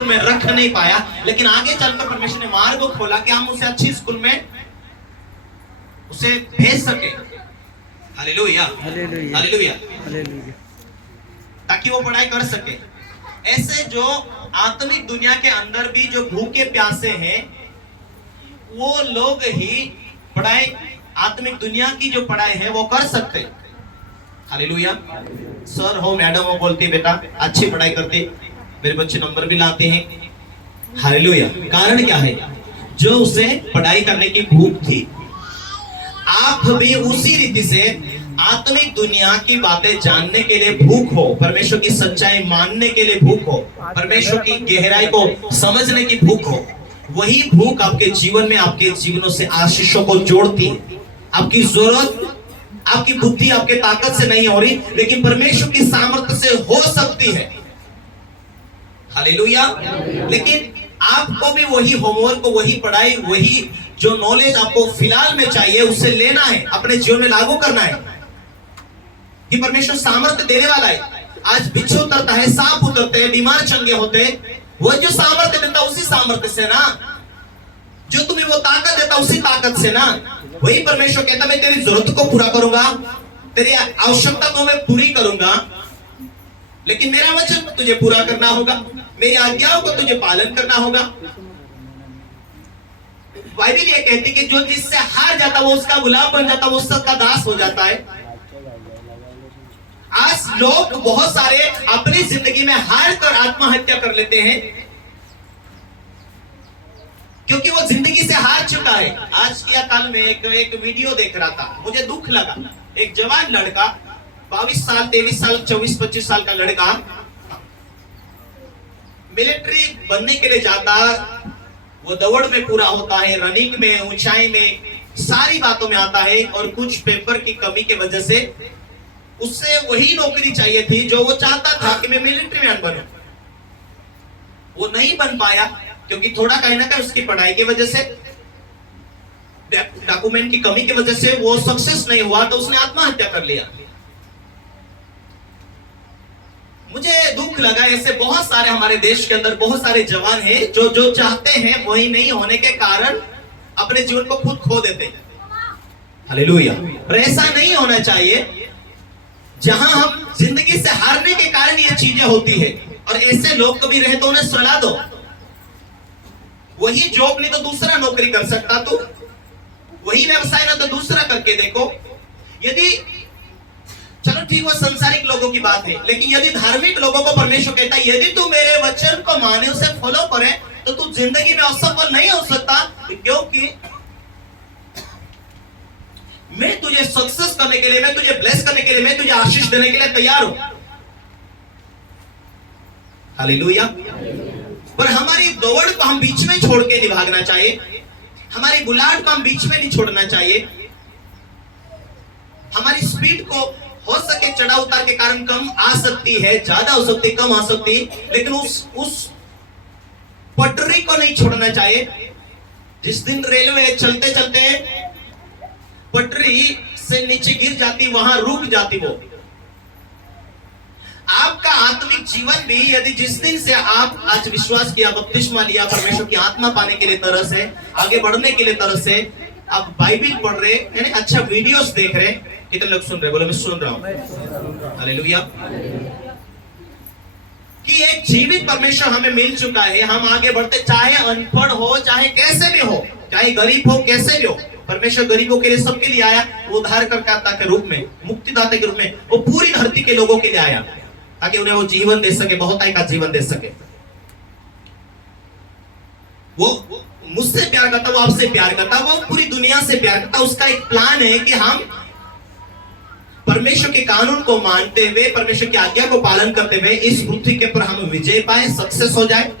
में रख नहीं पाया, लेकिन आगे चलकर परमेश्वर ने मार्ग खोला कि हम उसे अच्छी स्कूल में उसे भेज सके। हालेलुया, हालेलुया, हालेलुया, ताकि वो पढ़ाई कर सके। ऐसे जो आत्मिक दुनिया के अंदर भी जो भूखे प्यासे हैं, वो लोग ही पढ़ाई, आत्मिक दुनिया की जो पढ़ाई है वो कर सकते। हालेलुया। सर हो, मैडम हो बोलती बेटा अच्छी पढ़ाई करते, मेरे बच्चे नंबर भी लाते हैं। हालेलुया। कारण क्या है? जो उसे पढ़ाई करने की भूख थी। आप भी उसी रीति से आत्मिक दुनिया की बातें जानने के लिए भूख हो, परमेश्वर की सच्चाई मानने के लिए भूख हो, परमेश्वर की गहराई को समझने की भूख हो। वही भूख आपके जीवन में, आपके जीवनों से आशीषों को जोड़ती है। आपकी जरूरत आपकी बुद्धि, आपके ताकत से नहीं हो रही, लेकिन परमेश्वर की सामर्थ्य से हो सकती है। हालेलुया। लेकिन आपको भी वही होमवर्क, वही पढ़ाई, वही जो नॉलेज आपको फिलहाल में चाहिए उसे लेना है, अपने जीवन में लागू करना है कि परमेश्वर सामर्थ्य देने वाला है। आज बिच्छू उतरता है, सांप उतरते हैं, बीमार चंगे होते हैं, वो जो सामर्थ्य देता उसी सामर्थ्य से ना, जो तुम्हें वो ताकत देता उसी ताकत से ना। वही परमेश्वर कहता मैं तेरी जरूरत को पूरा करूंगा, तेरी आवश्यकता को मैं पूरी करूंगा, लेकिन मेरा वचन तुझे पूरा करना होगा, मेरी आज्ञाओं को तुझे पालन करना होगा। बाइबल ये कहती कि जो जिससे हार जाता वो उसका गुलाम बन जाता, वो उसका दास हो जाता है। आज लोग बहुत सारे अपनी जिंदगी में हार कर आत्महत्या कर लेते हैं, क्योंकि वो जिंदगी से हार चुका है। आज की काल में एक वीडियो देख रहा था, मुझे दुख लगा। एक जवान लड़का, 22 साल, 23 साल, 24-25 साल का लड़का मिलिट्री बनने के लिए जाता, वो दौड़ में पूरा होता है, रनिंग में, ऊंचाई में, सारी बातों में आता है, और कुछ पेपर की कमी की वजह से उससे वही नौकरी चाहिए थी जो वो चाहता था कि मैं मिलिट्री मैन बनूं। वो नहीं बन पाया, क्योंकि थोड़ा कहीं ना कहीं उसकी पढ़ाई की वजह से, डॉक्यूमेंट की कमी की वजह से वो सक्सेस नहीं हुआ, तो उसने आत्महत्या कर लिया। मुझे दुख लगा, ऐसे बहुत सारे हमारे देश के अंदर बहुत सारे जवान हैं जो चाहते हैं वही नहीं होने के कारण अपने जीवन को खुद खो देते हैं। हालेलुया। पर ऐसा नहीं होना चाहिए। जहां हम जिंदगी से हारने के कारण ये चीजें होती है, और ऐसे लोग कभी रहे तो उन्हें सलाह दो, वही जॉब नहीं तो दूसरा नौकरी कर सकता तू, वही व्यवसाय ना तो दूसरा करके देखो। यदि चलो ठीक, वो संसारिक लोगों की बात है, लेकिन यदि धार्मिक लोगों को परमेश्वर कहता है यदि तू मेरे वचन को माने, उसे फॉलो करे, तो तू जिंदगी में असफल नहीं हो सकता, क्योंकि मैं तुझे सक्सेस करने के लिए, मैं तुझे ब्लेस करने के लिए, मैं तुझे आशीष देने के लिए तैयार हूं। हालेलुया। पर हमारी दौड़ को हम बीच में छोड़ के नहीं भागना चाहिए, हमारी बुलाहट को हम बीच में नहीं छोड़ना चाहिए। हमारी स्पीड को हो सके चढ़ाव उतार के कारण कम आ सकती है, ज्यादा हो सकती, कम आ सकती, लेकिन उस पटरी को नहीं छोड़ना चाहिए। जिस दिन रेलवे चलते चलते पटरी से नीचे गिर जाती, वहां रुक जाती वो। आपका आत्मिक जीवन भी, यदि जिस दिन से आप आज विश्वास किया, बपतिस्मा लिया, परमेश्वर की आत्मा पाने के लिए तरस है, आगे बढ़ने के लिए तरस है, आप बाइबल पढ़ रहे, यानी अच्छा वीडियोस देख रहे, कितने लोग सुन रहे? बोलो मैं सुन रहा हूं। हालेलुया। कि एक जीवित परमेश्वर हमें मिल चुका है, हम आगे बढ़ते, चाहे अनपढ़ हो, चाहे कैसे भी हो, चाहे गरीब हो, कैसे भी हो, परमेश्वर गरीबों के लिए, सबके लिए आया। वो उद्धारकर्ता के रूप में, मुक्तिदाता के रूप में वो पूरी धरती के लोगों के लिए आया, ताकि उन्हें वो जीवन दे सके, बहुतायत का जीवन दे सके। वो मुझसे प्यार करता, वो आपसे प्यार करता, वो पूरी दुनिया से प्यार करता। उसका एक प्लान है कि हम परमेश्वर के कानून को मानते हुए, परमेश्वर की आज्ञा को पालन करते हुए इस पृथ्वी के ऊपर हम विजय पाए, सक्सेस हो जाए।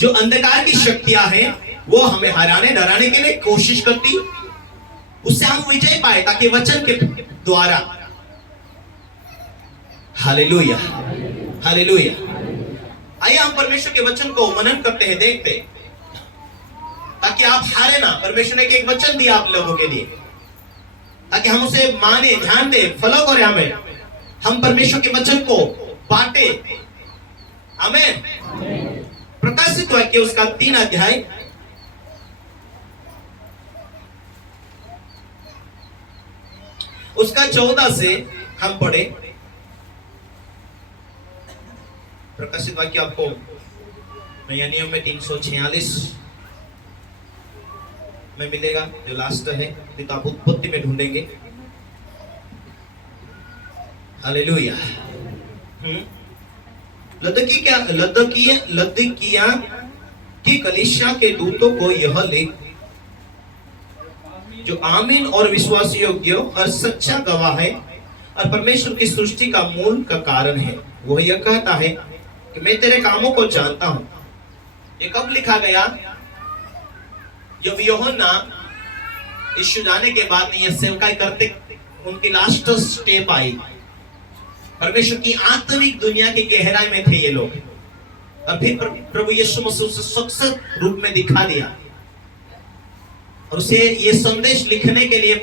जो अंधकार की शक्तियां हैं वो हमें हराने, डराने के लिए कोशिश करती, उससे हम विजय पाए, ताकि वचन के द्वारा। Hallelujah, hallelujah. आइए हम परमेश्वर के वचन को मनन करते हैं, देखते हैं, ताकि आप हारे ना। परमेश्वर ने एक वचन दिया आप लोगों के लिए, ताकि हम उसे माने, ध्यान दे, फॉलो करें। हमें, हम परमेश्वर के वचन को बांटे। आमीन। प्रकाशित वाक्य उसका 3 अध्याय उसका 14 से हम पढ़े। प्रकाशित वाक्य आपको नया नियम में 346 में मिलेगा, जो लास्ट है, किताब उत्पत्ति में ढूंढेंगे। हालेलुया। लदकिया की कलीसिया के दूतों को यह लिख, जो आमीन और विश्वास योग्य और सच्चा गवाह है और परमेश्वर की सृष्टि का मूल का कारण है, वह यह कहता है कि मैं तेरे कामों को जानता हूं। ये कब लिखा गया? जब यूहन्ना यीशु जाने के बाद में ये सेवकाई करते, उनकी लास्ट स्टेप आई। परमेश्वर की आत्मिक दुनिया की गहराई में थे ये लोग, और फिर प्रभु यीशु मसीह उसे सशक्त रूप में दिखा दिया, और उसे ये संदेश लिखने के लिए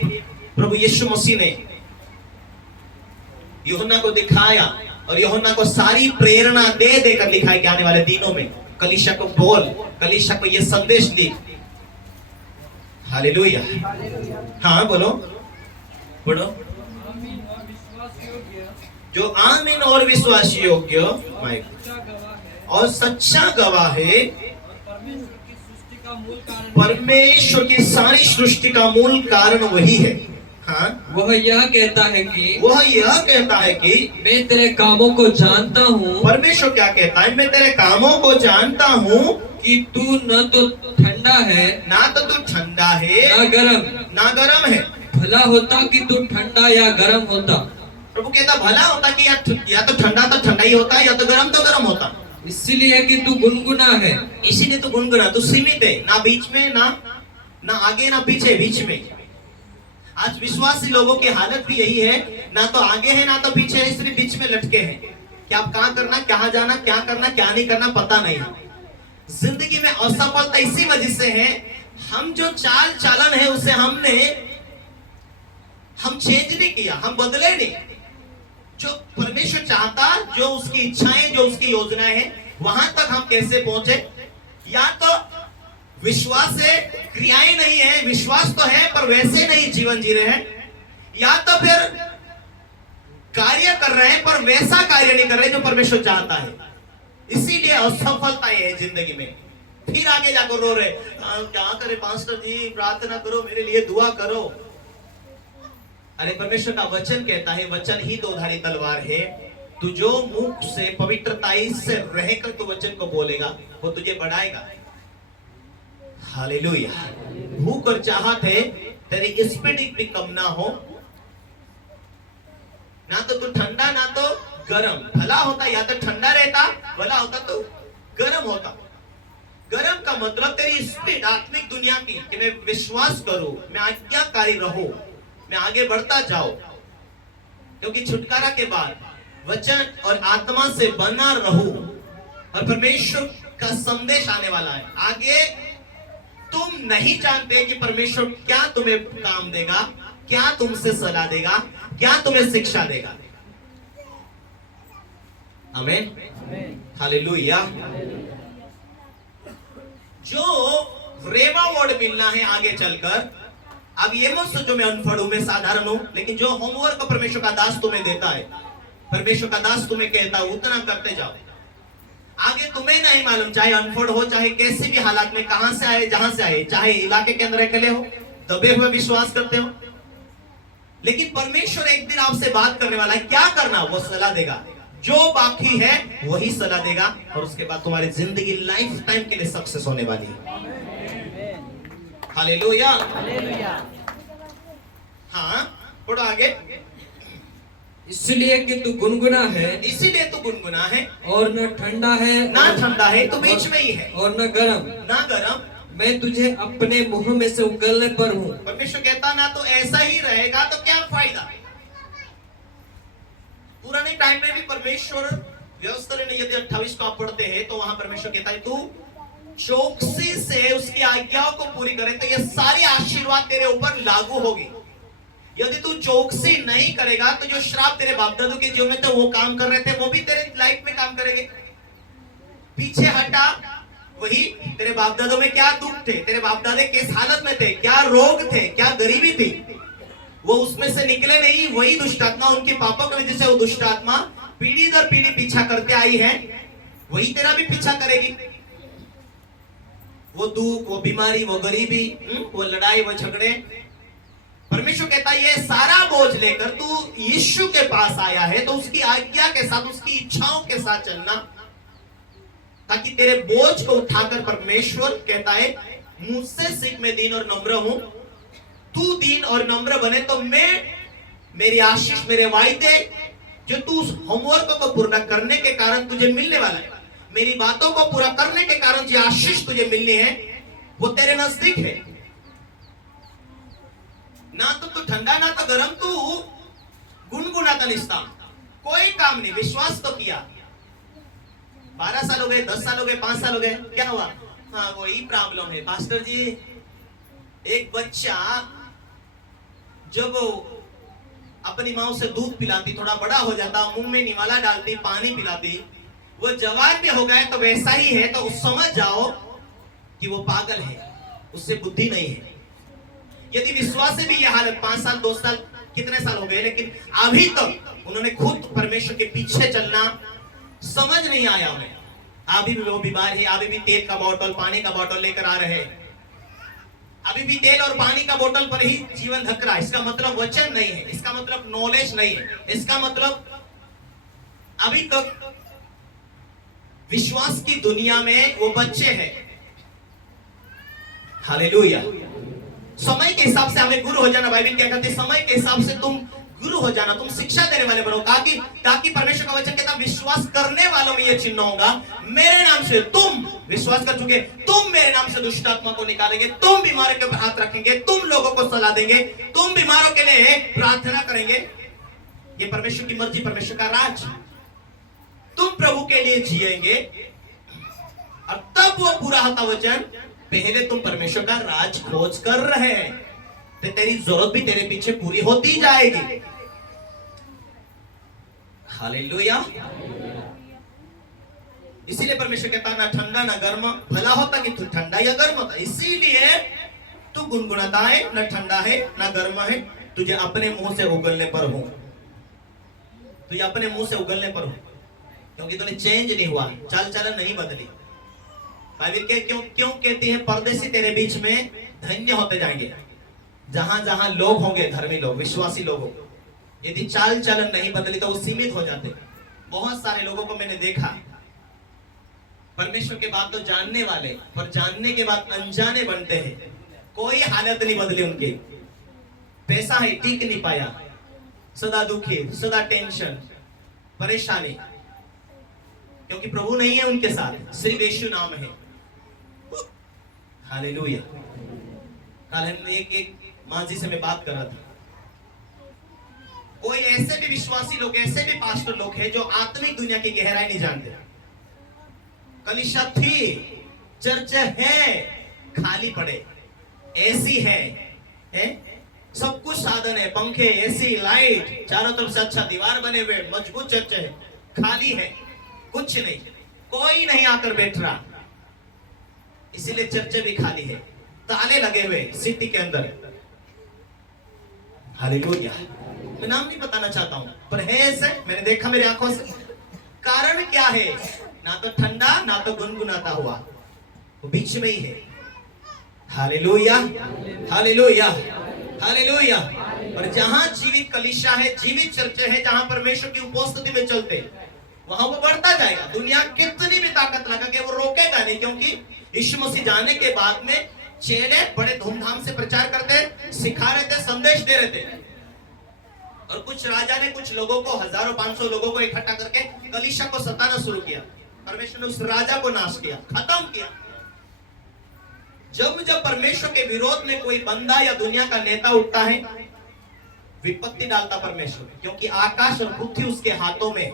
प्रभु यीशु मसीह ने यूहन्ना को दिखाया, और यूहन्ना को सारी प्रेरणा दे देकर लिखा है कि आने वाले दिनों में कलीसिया को बोल, कलीसिया को ये संदेश लिख। हालेलुया। हाँ बोलो बोलो। जो आमीन और विश्वास योग्य और सच्चा गवाह है, परमेश्वर की सारी सृष्टि का मूल कारण वही है। हाँ, वह यह कहता है कि मैं तेरे कामों को जानता हूँ। परमेश्वर क्या कहता है? मैं तेरे कामों को जानता हूँ कि तू न तो ठंडा है, ना तो तू ठंडा है, ना गरम है। भला होता कि तू ठंडा या गरम होता। प्रभु कहता भला होता कि या तो ठंडा ही होता, या तो गरम होता। इसलिए कि तू गुनगुना है, इसीलिए तू गुनगुना, तू सीमित है, ना बीच में, ना आगे ना पीछे, बीच में। आज विश्वासी लोगों की हालत भी यही है, ना तो आगे है ना तो पीछे है, सिर्फ बीच में लटके हैं कि आप कहां करना, कहां जाना, क्या करना, क्या नहीं करना, पता नहीं। जिंदगी में असफलता इसी वजह से है, हम जो चाल चलन है उसे हम चेंज नहीं किया, हम बदले नहीं। जो परमेश्वर चाहता, जो उसकी इच्छाएं, जो उसकी योजनाएं हैं, वहां तक हम कैसे पहुंचे? या तो विश्वास है, क्रियाएं नहीं है, विश्वास तो है पर वैसे नहीं जीवन जी रहे हैं, या तो फिर कार्य कर रहे हैं पर वैसा कार्य नहीं कर रहे जो परमेश्वर चाहता है। इसीलिए असफलता है जिंदगी में। फिर आगे जाकर रो रहे, क्या करे पास्टर जी, प्रार्थना करो मेरे लिए, दुआ करो। अरे परमेश्वर का वचन कहता है, वचन ही दोधारी तलवार है। तू जो मुख से पवित्रताई से रहकर तू वचन को बोलेगा, वो तुझे बढ़ाएगा। हालेलुया। भूख और चाहत है तेरी स्पीड भी कम ना हो, ना तो तू ठंडा ना तो गरम। भला होता या तो ठंडा रहता, भला होता तो गरम होता। गरम का मतलब तेरी स्पीड आत्मिक दुनिया की, कि मैं विश्वास करूं, मैं आज्ञाकारी रहूं, मैं आगे बढ़ता जाऊं, क्योंकि छुटकारा के बाद वचन और आत्मा से बना रहूं, और परमेश्वर का संदेश आने वाला है। आगे तुम नहीं जानते कि परमेश्वर क्या तुम्हें काम देगा, क्या तुमसे सलाह देगा, क्या तुम्हें शिक्षा देगा। आमीन, हालेलुया। जो रेमा वर्ड मिलना है आगे चलकर, अब ये मत सोचो मैं अनपढ़ हूं, मैं साधारण हूं, लेकिन जो होमवर्क परमेश्वर का दास तुम्हें देता है, परमेश्वर का दास तुम्हें कहता है, उतना करते जाओ। आगे तुम्हें नहीं मालूम, चाहे अनपढ़ हो, चाहे कैसे भी हालात में, कहां से आए, जहां से आए, चाहे इलाके के अंदर अकेले हो, दबे हुए विश्वास करते हो, लेकिन परमेश्वर एक दिन आपसे बात करने वाला है। क्या करना, वो सलाह देगा। जो बाकी है वही सलाह देगा, और उसके बाद तुम्हारी जिंदगी लाइफ टाइम के लिए सक्सेस होने वाली है। हालेलुया। हाँ पढ़ो आगे। इसलिए कि तू गुनगुना है, इसीलिए तू गुनगुना है, और न ठंडा है ना ठंडा है, तो बीच में ही है, और न गरम ना गरम। मैं तुझे अपने मुंह में से उगलने पर हूँ। परमेश्वर कहता ना तो ऐसा ही रहेगा तो क्या फायदा। पुराने टाइम में भी परमेश्वर व्यवस्था ने, यदि 28 को आप पढ़ते हैं तो वहां परमेश्वर कहता है तू चौकसी से उसकी आज्ञाओं को पूरी करे तो ये सारी आशीर्वाद तेरे ऊपर लागू होगी। यदि तू चौकसी नहीं करेगा तो जो श्राप तेरे बाप दादू के जीवन में थे, वो काम कर रहे थे, वो भी तेरे लाइफ में काम करेंगे। पीछे हटा, वही तेरे बाप दादों में क्या दुख थे, तेरे बाप दादे किस हालत में थे, क्या रोग थे, क्या गरीबी थी, वो उसमें से निकले नहीं। वही दुष्ट आत्मा, उनके पापों की वजह से वो दुष्ट आत्मा पीढ़ी दर पीढ़ी पीछा करते आई है, वही तेरा भी पीछा करेगी। वो दुख, वो बीमारी, वो गरीबी, वो लड़ाई, वो झगड़े। परमेश्वर कहता है ये सारा बोझ लेकर तू यीशु के पास आया है तो उसकी आज्ञा के साथ, उसकी इच्छाओं के साथ चलना, ताकि तेरे बोझ को उठाकर, परमेश्वर कहता है मुझसे सीख, मैं दीन और नम्र हूं, तू दीन और नम्र बने तो मैं, मेरी आशीष, मेरे वायदे जो तू उस होमवर्क को पूरा करने के कारण तुझे मिलने वाला है, मेरी बातों को पूरा करने के कारण जो आशीष तुझे मिलनी है वो तेरे नजदीक है। ना तो तू ठंडा ना तो गर्म, तू गुनगुनाता निस्ता, कोई काम नहीं। विश्वास तो किया, 12 साल हो गए, 10 साल हो गए, 5 साल हो गए, क्या हुआ? हाँ वही प्रॉब्लम है पास्टर जी। एक बच्चा जब अपनी माँ उसे दूध पिलाती, थोड़ा बड़ा हो जाता, मुंह में निवाला डालती, पानी पिलाती, वो जवान भी हो गए तो वैसा ही है, तो उस समझ जाओ कि वो पागल है, उससे बुद्धि नहीं है। यदि विश्वास से भी यह हालत 5 साल 2 साल कितने साल हो गए, लेकिन अभी तक उन्होंने खुद परमेश्वर के पीछे चलना समझ नहीं आया उन्हें, अभी भी वो बीमार है, अभी भी तेल का बोतल, पानी का बोतल लेकर आ रहे हैं, अभी भी तेल और पानी का बोतल पर ही जीवन धक रहा है। इसका मतलब वचन नहीं है, इसका मतलब नॉलेज नहीं है, इसका मतलब अभी तक विश्वास की दुनिया में वो बच्चे हैं। हालेलुया। समय के हिसाब से हमें गुरु हो जाना, बाइबल क्या कहते हैं, समय के हिसाब से तुम गुरु हो जाना, तुम शिक्षा देने वाले बनो, ताकि परमेश्वर का वचन कहता विश्वास करने वालों में यह चिन्ह होगा, मेरे नाम से, तुम विश्वास कर चुके, तुम मेरे नाम से दुष्ट आत्मा को निकालेंगे, तुम बीमारों के ऊपर हाथ रखेंगे, तुम लोगों को सलाह देंगे, तुम बीमारों के लिए प्रार्थना करेंगे। ये परमेश्वर की मर्जी, परमेश्वर का राज, तुम प्रभु के लिए जिएंगे, और तब वो पूरा होता वचन, पहले तुम परमेश्वर का राज खोज कर रहे हैं, तो तेरी जरूरत भी तेरे पीछे पूरी होती जाएगी। हालेलुया। इसीलिए परमेश्वर कहता ना ठंडा ना गर्म, भला होता कि तू ठंडा या गर्म होता, इसीलिए तू गुनगुनाता है, ना ठंडा है ना गर्म है, तुझे अपने मुंह से उगलने पर हो, तुझे अपने मुंह से उगलने पर हो, क्योंकि तूने चेंज नहीं हुआ, चाल चलन नहीं बदली। बाइबल के क्यों कहती है परदेसी तेरे बीच में धन्य होते जाएंगे, जहां जहां लोग होंगे, धर्मी लोग, विश्वासी लोग, यदि चाल चलन नहीं बदली तो वो सीमित हो जाते। बहुत सारे लोगों को मैंने देखा, परमेश्वर के बात तो जानने वाले, पर जानने के बाद अनजाने बनते हैं, कोई हालत नहीं बदली उनकी, पैसा है टिक नहीं पाया, सदा दुखी, सदा टेंशन, परेशानी, क्योंकि प्रभु नहीं है उनके साथ, सिर्फ यीशु नाम है। हालेलुया। कल हम एक माँ जी से मैं बात कर रहा था, कोई ऐसे भी विश्वासी लोग, ऐसे भी पास्टर लोग हैं जो आत्मिक दुनिया की गहराई नहीं जानते। कलीसिया थी, चर्च है, खाली पड़े, एसी है, सब कुछ साधन है, पंखे, एसी, लाइट, चारों तरफ से अच्छा दीवार बने हुए, मजबूत चर्च है, खाली है, कुछ नहीं, कोई नहीं आकर बैठ रहा, इसीलिए चर्च भी खाली है, ताले लगे हुए सिटी के अंदर। हालेलुया। मैं नाम नहीं बताना चाहता हूं, पर है ऐसे, मैंने देखा मेरी आंखों से। कारण क्या है? ना तो ठंडा ना तो गुनगुनाता हुआ, वो बीच में ही है। Hallelujah, hallelujah, hallelujah. और जहां जीवित कलीसिया है, जीवित चर्च है, जहां परमेश्वर की उपस्थिति में चलते, वहां वो बढ़ता जाएगा। दुनिया कितनी भी ताकत लगा के वो रोकेगा नहीं, क्योंकि यीशु मसीह जाने के बाद में चेले बड़े धूमधाम से प्रचार करते, सिखा रहे थे, संदेश दे रहे थे, और कुछ राजा ने कुछ लोगों को, 1000-500 लोगों को इकट्ठा करके कलीसिया को सताना शुरू किया। परमेश्वर ने उस राजा को नाश किया, खत्म किया। जब जब परमेश्वर के विरोध में कोई बंदा या दुनिया का नेता उठता है, विपत्ति डालता परमेश्वर, क्योंकि आकाश और पृथ्वी उसके हाथों में।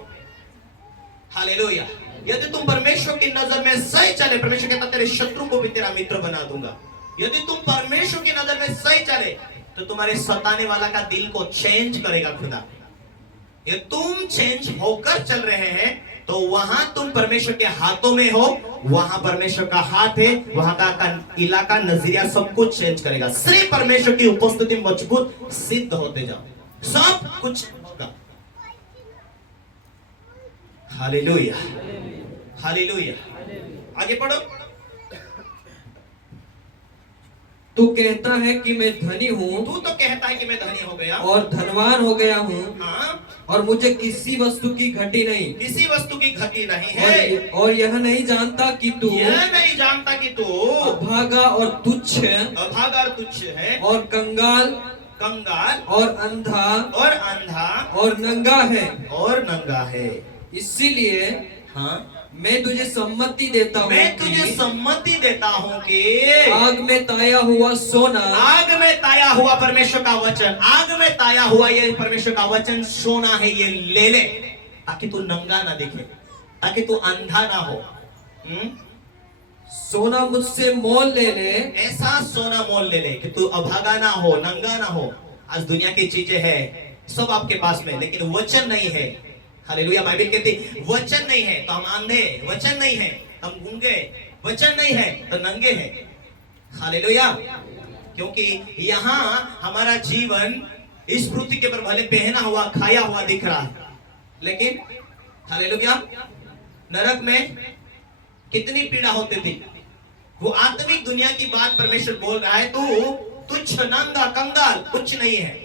हालेलुया। यदि तुम परमेश्वर की नजर में सही चले, परमेश्वर कहता तेरे शत्रु को भी तेरा मित्र बना दूंगा। यदि तुम परमेश्वर की नजर में सही चले, तो तुम्हारे सताने वाला का दिल को चेंज करेगा खुदा। ये तुम चेंज होकर चल रहे हैं, तो वहां तुम परमेश्वर के हाथों में हो, वहां परमेश्वर का हाथ है, वहां का इलाका नजरिया सब कुछ चेंज करेगा। सिर्फ परमेश्वर की उपस्थिति मजबूत सिद्ध होते जाओ, सब कुछ होगा। Hallelujah, hallelujah. आगे पढ़ो। तू कहता है कि मैं धनी हूँ, तू तो कहता है कि मैं धनी हो गया और धनवान हो गया हूँ, हाँ, और मुझे किसी वस्तु की घटी नहीं, किसी वस्तु की घटी नहीं है, और यह नहीं जानता कि तू यह नहीं जानता कि तू अभागा और तुच्छ अभागा और तुच्छ है, और कंगाल कंगाल और अंधा और अंधा और नंगा है। और नंगा है। इसीलिए हाँ, मैं तुझे सम्मति देता हूँ, मैं तुझे सम्मति देता हूँ कि आग में ताया हुआ सोना, आग में ताया हुआ परमेश्वर का वचन, आग में ताया हुआ ये परमेश्वर का वचन सोना है, ये ले ले, ताकि तू नंगा ना दिखे, ताकि तू अंधा ना हो। सोना मुझसे मोल ले ले, ऐसा सोना मोल ले ले कि तू अभागा ना हो, नंगा ना हो। आज दुनिया की चीजें है सब आपके पास में, लेकिन वचन नहीं है। हालेलुया। बाइबल कहती वचन नहीं है तो हम अंधे, वचन नहीं है तो हम गूंगे, वचन नहीं है तो नंगे हैं। हालेलुया। क्योंकि यहाँ हमारा जीवन इस पृथ्वी के पर भले पहना हुआ खाया हुआ दिख रहा है, लेकिन हालेलुया नरक में कितनी पीड़ा होती थी। वो आत्मिक दुनिया की बात परमेश्वर बोल रहा है, तू तुच्छ नंगा कंगाल कुछ नहीं है।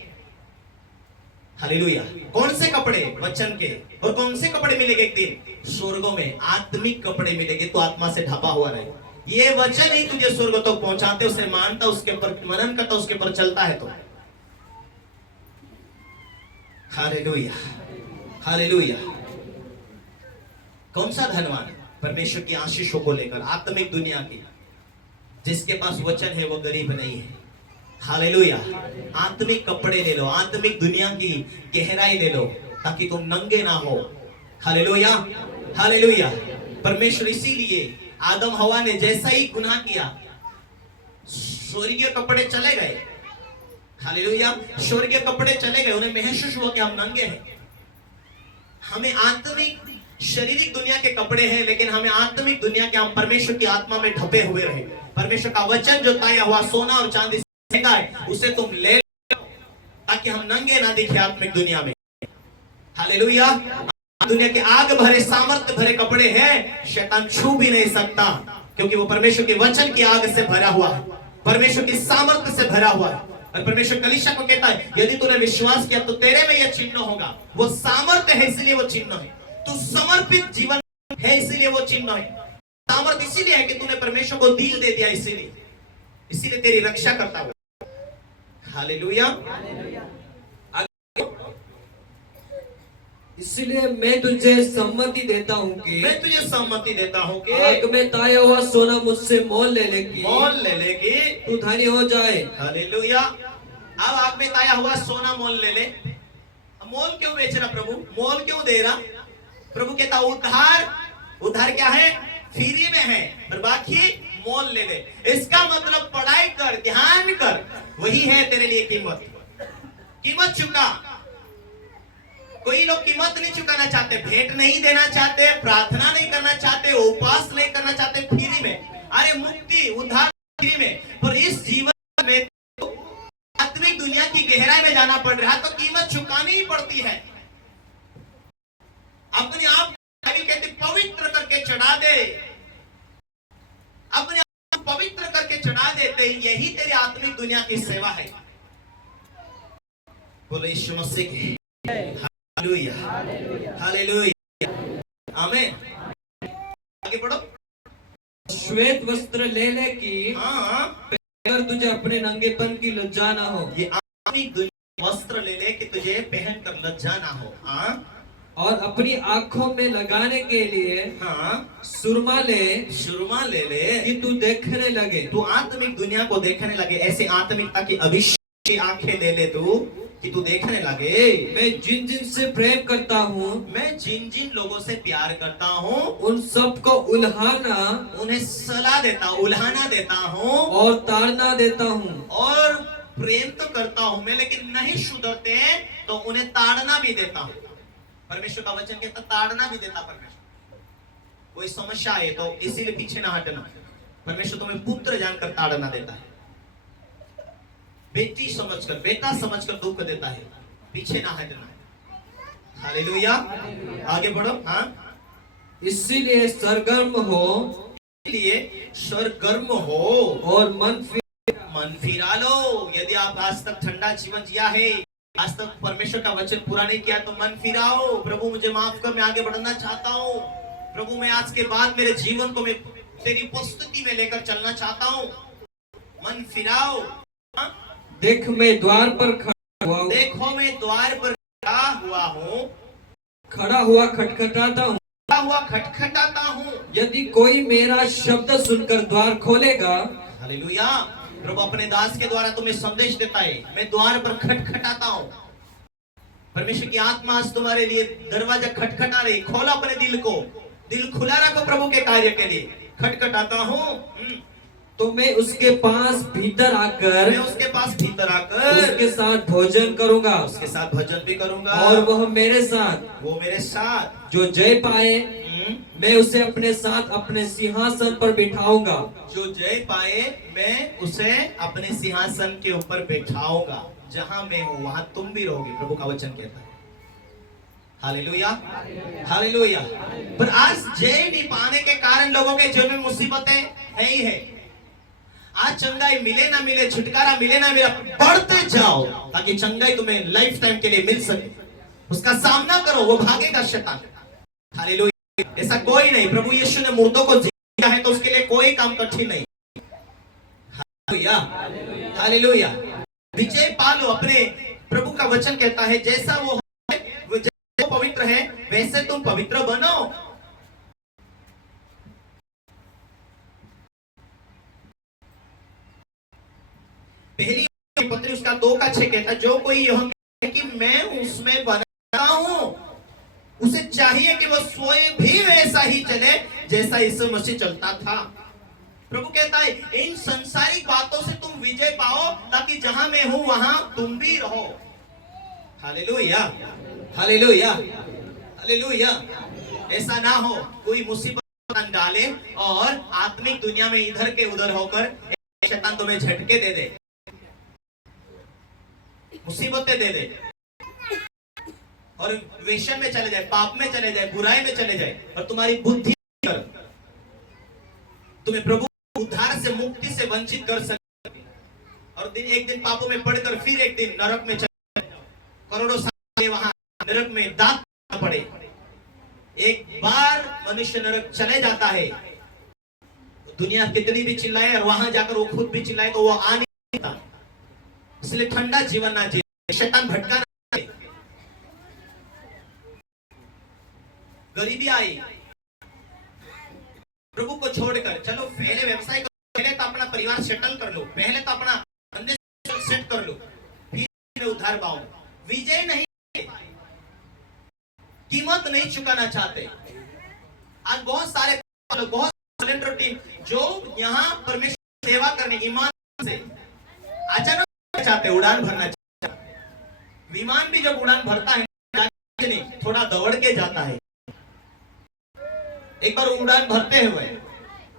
हालेलुया। कौन से कपड़े? वचन के। और कौन से कपड़े मिलेंगे एक दिन? स्वर्गों में आत्मिक कपड़े मिलेंगे। तो आत्मा से ढपा हुआ रहे। ये वचन ही तुझे स्वर्ग तक तो पहुंचाते, उसे मानता, उसके ऊपर मनन करता, उसके ऊपर चलता है तो। Hallelujah, hallelujah. कौन सा धनवान? परमेश्वर की आशीषों को लेकर, आत्मिक दुनिया की। जिसके पास वचन है वो गरीब नहीं है। हालेलुया। आत्मिक कपड़े ले लो, आत्मिक दुनिया की गहराई ले लो, ताकि तुम नंगे ना हो। Hallelujah, hallelujah. परमेश्वर इसीलिए आदम हवा ने जैसा ही गुनाह किया, स्वर्गीय कपड़े चले गए। हालेलुया। स्वर्गीय कपड़े चले गए, उन्हें महसूस हुआ कि हम नंगे हैं। हमें आत्मिक शारीरिक दुनिया के कपड़े हैं, लेकिन हमें आत्मिक दुनिया के, हम परमेश्वर की आत्मा में ढपे हुए रहे। परमेश्वर का वचन जो ताया हुआ सोना और चांदी है, उसे तुम ले लो, ताकि हम नंगे ना दिखे आत्मिक दुनिया में। हालेलुया। दुनिया के आग भरे सामर्थ्य भरे कपड़े हैं, शैतान छू भी नहीं सकता, क्योंकि वो परमेश्वर के वचन की आग से भरा हुआ है, परमेश्वर की सामर्थ्य से भरा हुआ है। और परमेश्वर कलीसिया को कहता है, यदि तूने विश्वास किया तो तेरे में यह चिन्ह होगा। वो सामर्थ्य है इसलिए वो चिन्ह है। तू समर्पित जीवन है इसलिए वो चिन्ह है। सामर्थ्य इसीलिए है कि तूने परमेश्वर को दिल दे दिया, इसीलिए तेरी रक्षा करता हुआ। हालेलुया। इसलिए मैं तुझे सम्मति देता हूँ कि, मैं तुझे सम्मति देता हूँ कि आग में ताया हुआ सोना मुझसे मोल ले लेगी, मोल ले लेगी, तू धनी हो जाए। हालेलुया। अब आग में ताया हुआ सोना मोल ले ले। मोल क्यों बेच रहा प्रभु? मोल क्यों दे रहा? प्रभु कहता उधार, उधार क्या है? फ्री में है, और बाकी मोल ले ले। इसका मतलब पढ़ाई कर, ध्यान कर, वही है तेरे लिए कीमत। कीमत चुका। कोई लोग कीमत नहीं चुकाना चाहते, भेंट नहीं देना चाहते, प्रार्थना नहीं करना चाहते, उपवास नहीं करना चाहते, फ्री में। अरे मुक्ति उद्धार फ्री में, पर इस जीवन में आत्मिक दुनिया की गहराई में जाना पड़ रहा है, तो कीमत चुकानी ही पड़ती है। अपने आप कहते पवित्र करके चढ़ा दे, अपने आप पवित्र करके चढ़ा देते, यही तेरी आत्मिक दुनिया की सेवा है। बोलो यीशु मसीह की हालेलुया, हालेलुया, आमीन। आगे बढ़ो। श्वेत वस्त्र ले ले कि अगर तुझे अपने नंगेपन की लज्जा ना हो। ये आत्मिक दुनिया वस्त्र ले ले कि तुझे पहनकर लज्जा ना हो। और अपनी आंखों में लगाने के लिए सुरमा ले ले कि तू देखने लगे, तू आत्मिक दुनिया को देखने लगे। ऐसे आत्मिकता की अभिषेक की आंखें ले ले तू, कि तू देखने लगे। मैं जिन जिन से प्रेम करता हूँ, मैं जिन जिन लोगों से प्यार करता हूँ, उन सबको उल्हाना, उन्हें सलाह देता हूँ, उल्हाना देता हूँ और ताड़ना देता हूँ। और प्रेम तो करता हूँ मैं, लेकिन नहीं सुधरते तो उन्हें ताड़ना भी देता हूँ। परमेश्वर का वचन कहता ताड़ना भी देता परमेश्वर। कोई समस्या आए तो इसीलिए पीछे ना हटना। परमेश्वर तुम्हें पुत्र जानकर ताड़ना देता है, बेटी समझकर, बेटा समझकर दुख देता है, पीछे ना हटना। हालेलुया, आगे बढ़ो। हाँ, इसीलिए सरगर्म हो, इसलिए सरगर्म हो और मन फिरा लो। यदि आप आज तक ठंडा जीवन जिया है, आज तक परमेश्वर का वचन पूरा नहीं किया, तो मन फिराओ। प्रभु मुझे माफ कर, मैं आगे बढ़ना चाहता हूँ। प्रभु मैं आज के बाद मेरे जीवन को मैं तेरी उपस्थिति में लेकर चलना चाहता हूँ। मन फिराओ। देख मैं द्वार पर खड़ा हुआ हूँ, देखो मैं द्वार पर खड़ा हुआ हूँ, खड़ा हुआ खटखटाता हूँ। खटखटाता हूँ। यदि कोई मेरा शब्द सुनकर द्वार खोलेगा, हालेलुया, प्रभु अपने दास के द्वारा तुम्हें संदेश देता है, मैं द्वार पर खटखटाता हूँ। परमेश्वर की आत्मा आज तुम्हारे लिए दरवाजा खटखटा रही। खोला अपने दिल को, दिल खुला रखो प्रभु के कार्य के लिए। खटखटाता हूँ तो मैं उसके पास भीतर आकर, उसके साथ भोजन करूंगा, उसके साथ भजन भी करूंगा, और वह मेरे साथ, वो मेरे साथ। जो जय पाए मैं उसे अपने साथ अपने सिंहासन पर बिठाऊंगा। जो जय पाए मैं उसे अपने सिंहासन के ऊपर बैठाऊंगा। जहां मैं हूं वहां तुम भी रहोगे, प्रभु का वचन कहता है। Hallelujah, hallelujah. पर आज जय नहीं पाने के कारण लोगों के जीवन में मुसीबतें है ही है। आज चंगाई मिले ना मिले, छुटकारा मिले ना मिले, बढ़ते जाओ ताकि चंगाई तुम्हें लाइफ टाइम के लिए मिल सके। उसका सामना करो, वो भागेगा शैतान। हालेलुया। ऐसा कोई नहीं, प्रभु यीशु ने मुर्दों को जिया है तो उसके लिए कोई काम कठिन नहीं। Hallelujah, hallelujah. विजय पालो। अपने प्रभु का वचन कहता है जैसा वो है, जैसे वो पवित्र है वैसे तुम पवित्र बनो। पहली पत्री उसका 2:6 कहता है, जो कोई यह कहे कि मैं उसमें बना हूं, उसे चाहिए कि वह स्वयं भी वैसा ही चले जैसा यीशु मसीह चलता था। प्रभु कहता है इन संसारिक बातों से तुम विजय पाओ ताकि जहां मैं हूं वहां तुम भी रहो। Hallelujah, hallelujah, hallelujah. ऐसा ना हो कोई मुसीबत डाले और आत्मिक दुनिया में इधर के उधर होकर शैतान तुम्हें झटके दे दे, मुसीबतें दे दे और वेशन में चले जाए, पाप में चले जाए, बुराई में चले जाए और तुम्हारी बुद्धि तुम्हें प्रभु उद्धार से, मुक्ति से वंचित कर सके और एक दिन पापों में पड़कर फिर एक दिन नरक में चले, करोड़ों साल वहां नरक में दांत पड़े। एक बार मनुष्य नरक चले जाता है, दुनिया कितनी भी चिल्लाए और वहां जाकर वो खुद भी चिल्लाए तो वो आ नहीं सकता। इसलिए ठंडा जीवन ना जिए, शैतान भटका ना दे। गरीबी आई, प्रभु को छोड़कर चलो पहले व्यवसाय करो, पहले तो अपना परिवार सेटल कर लो, पहले तो अपना धंधे सेट कर लो, फिर उद्धार पाऊंगा। विजय नहीं, कीमत नहीं चुकाना चाहते। आज बहुत सारे बहुत वॉलंटियर टीम जो यहाँ परमेश्वर सेवा करने ईमान से अचानक चाहते, उड़ान भरना चाहते। विमान भी जब उड़ान भरता है नहीं, थोड़ा दौड़ के जाता है। एक बार उड़ान भरते हुए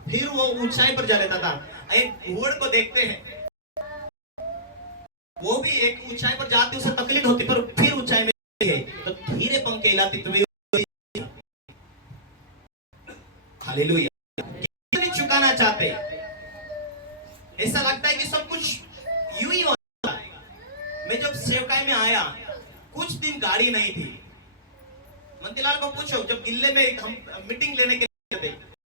फिर वो ऊंचाई पर जा लेता था। एक घोड़ को देखते हैं, वो भी एक ऊंचाई पर जाती उसे तकलीफ होती, पर फिर ऊंचाई में है तो धीरे पंख हिलाती तो हालेलुया। नहीं चुकाना चाहते, ऐसा लगता है कि सब कुछ यूं ही होता है। मैं जब सेवकाई में आया कुछ दिन गाड़ी नहीं थी। मंतीलाल को पूछो, जब गिल्ले में हम मीटिंग लेने के लिए थे,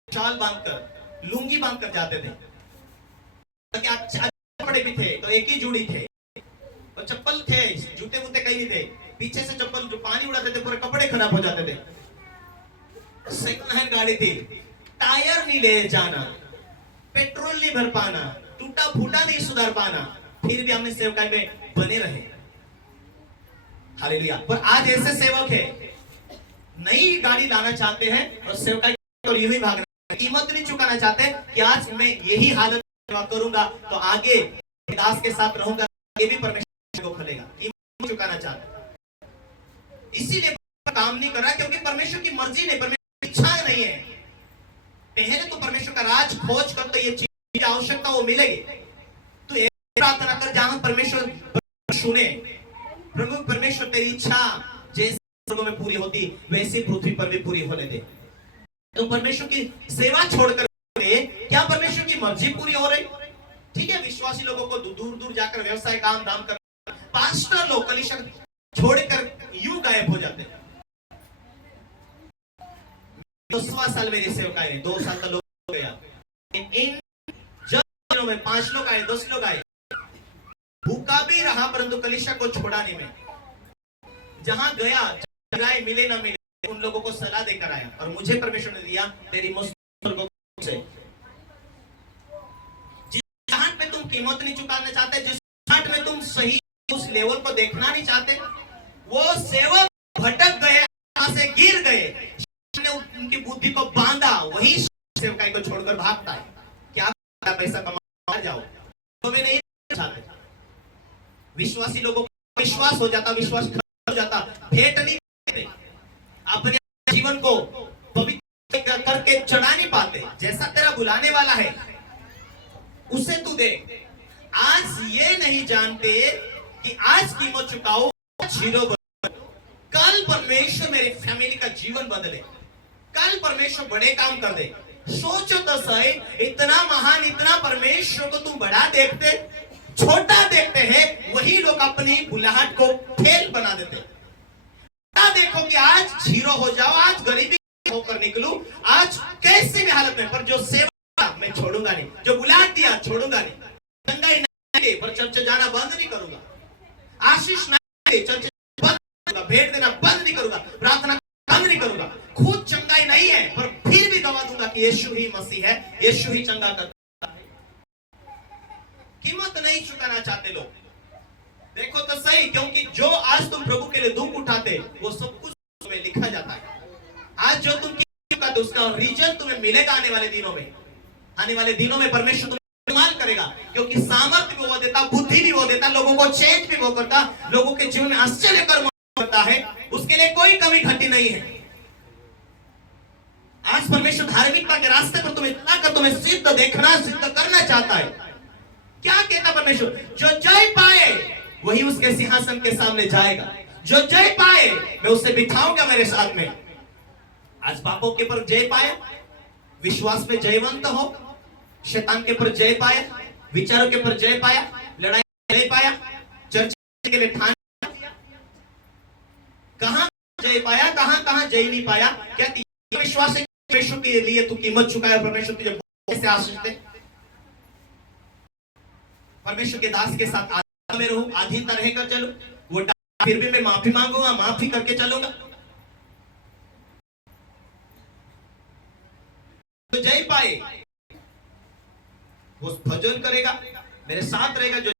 चाल बांधकर लुंगी बांधकर जाते थे, अच्छा कपड़े भी थे तो एक ही जोड़ी थे और चप्पल थे, जूते वूते कहीं नहीं थे। पीछे से चप्पल जो पानी उड़ाते थे पूरे कपड़े खराब हो जाते थे। सेकंड हैंड गाड़ी थी, टायर नहीं ले जाना, पेट्रोल नहीं भर पाना, टूटा फूटा नहीं सुधार पाना, फिर भी हमने सेवकाई में बने रहे। हालेलुया। पर आज ऐसे सेवक है नई गाड़ी लाना चाहते हैं और सेवकाई और यूं ही भाग रहे हैं, कीमत नहीं चुकाना चाहते कि आज मैं यही हालत करूंगा तो आगे दास के साथ रहूंगा, ये भी परमेश्वर को खुलेगा। कीमत चुकाना चाहते, इसीलिए काम नहीं कर रहा क्योंकि परमेश्वर की मर्जी नहीं, परमेश्वर की इच्छा नहीं है। पहले तो परमेश्वर का राज खोज कर, तो ये चीज की आवश्यकता वो मिलेगी। तो एक प्रार्थना कर जहां परमेश्वर सुने, प्रभु परमेश्वर तेरी इच्छा जैसे स्वर्ग में पूरी होती वैसे पृथ्वी पर भी पूरी होने दे। तो परमेश्वर की सेवा छोड़कर क्या परमेश्वर की मर्जी पूरी हो रही? ठीक है, विश्वासी लोगों को दूर दूर जाकर व्यवसाय काम धाम कर, पास्टर लोग कलीसिया छोड़कर यूं गायब हो जाते हैं। 10वां साल मेरी सेवकाई है, 2 साल का लोग हो गया। इन दिनों में 5 लोग आए, 10 लोग आए, भूखा भी रहा परंतु कलीसिया को छोड़ा नहीं। मैं जहां गया जगह मिले ना मिले उन लोगों को सलाह देकर आया, और मुझे परमेश्वर ने दिया तेरी मुस्कुराहट से। जिस हाट में तुम कीमत नहीं चुकाना चाहते, जिस हाट में तुम सही उस लेवल को देखना नहीं चाहते, वो सेवक भटक गए, से गिर गए, ने उनकी बुद्धि को बांधा, वही सेवकाई को छोड़कर भागता है। क्या पैसा कमा जाओ, तुम्हें नहीं चाहते। विश्वासी लोगों को विश्वास हो जाता, विश्वास हो जाता, भेंट नहीं देते, अपने जीवन को पवित्र करके चढ़ा नहीं पाते। जैसा तेरा बुलाने वाला है उसे तू दे। आज ये नहीं जानते कि आज कीमत चुकाओ, कल परमेश्वर मेरे फैमिली का जीवन बदले, कल परमेश्वर बड़े काम कर दे। सोचो तो सही, इतना महान, इतना परमेश्वर को तुम बड़ा देखते, छोटा देखते हैं, वही लोग अपनी बुलाहट को फेल बना देते। देखो कि आज जीरो हो जाओ, आज गरीबी होकर निकलूं, आज कैसे भी हालत में, पर जो सेवा मैं छोड़ूंगा नहीं, जो बुलाहट दिया छोड़ूंगा नहीं, चंगाई नहीं पर चर्च जाना बंद नहीं करूंगा, आशीष नहीं चर्च बंद करूंगा, भेंट देना बंद नहीं करूंगा, प्रार्थना बंद नहीं करूंगा। खुद चंगाई नहीं है पर फिर भी गवा दूंगा कि यीशु ही मसीह है, यीशु ही चंगा करता है। कीमत नहीं चुकाना चाहते लोग। देखो तो सही, क्योंकि जो आज तुम प्रभु के लिए दुख उठाते वो सब कुछ तुम्हें लिखा जाता है। आज जो तुम चुकाते उसका रीजन तुम्हें मिलेगा आने वाले दिनों में। आने वाले दिनों में परमेश्वर तुम्हें इस्तेमाल करेगा, क्योंकि सामर्थ्य भी वो देता, बुद्धि भी वो देता, लोगों को चेंज भी वो करता, लोगों के जीवन में आश्चर्य कर्म करता है, उसके लिए कोई कमी घटी नहीं है। आज परमेश्वर धार्मिकता के रास्ते पर तुम्हें चलाकर तुम्हें सिद्ध देखना, सिद्ध करना चाहता है। क्या कहता परमेश्वर? जो जय पाए वही उसके सिंहासन के सामने जाएगा। जो जय पाए मैं उसे बिठाऊंगा मेरे साथ में। आज पापों के पर जय पाया, विश्वास में जयवंत हो, शैतान के पर जय पाया, विचारों के पर जय पाया, लड़ाई जय पाया, चर्चा के लिए ठान दिया, कहां जय पाया, कहां जय नहीं पाया। क्या विश्वास से परमेश्वर के लिए तू कीमत चुकाया? परमेश्वर तुझे कैसे आशीष दे? परमेश्वर के दास के साथ में रहूं, अधीनता रहकर चलूं, वो फिर भी मैं माफी मांगूंगा, माफी करके चलूंगा। तो जय पाए वो भजन करेगा, मेरे साथ रहेगा, जो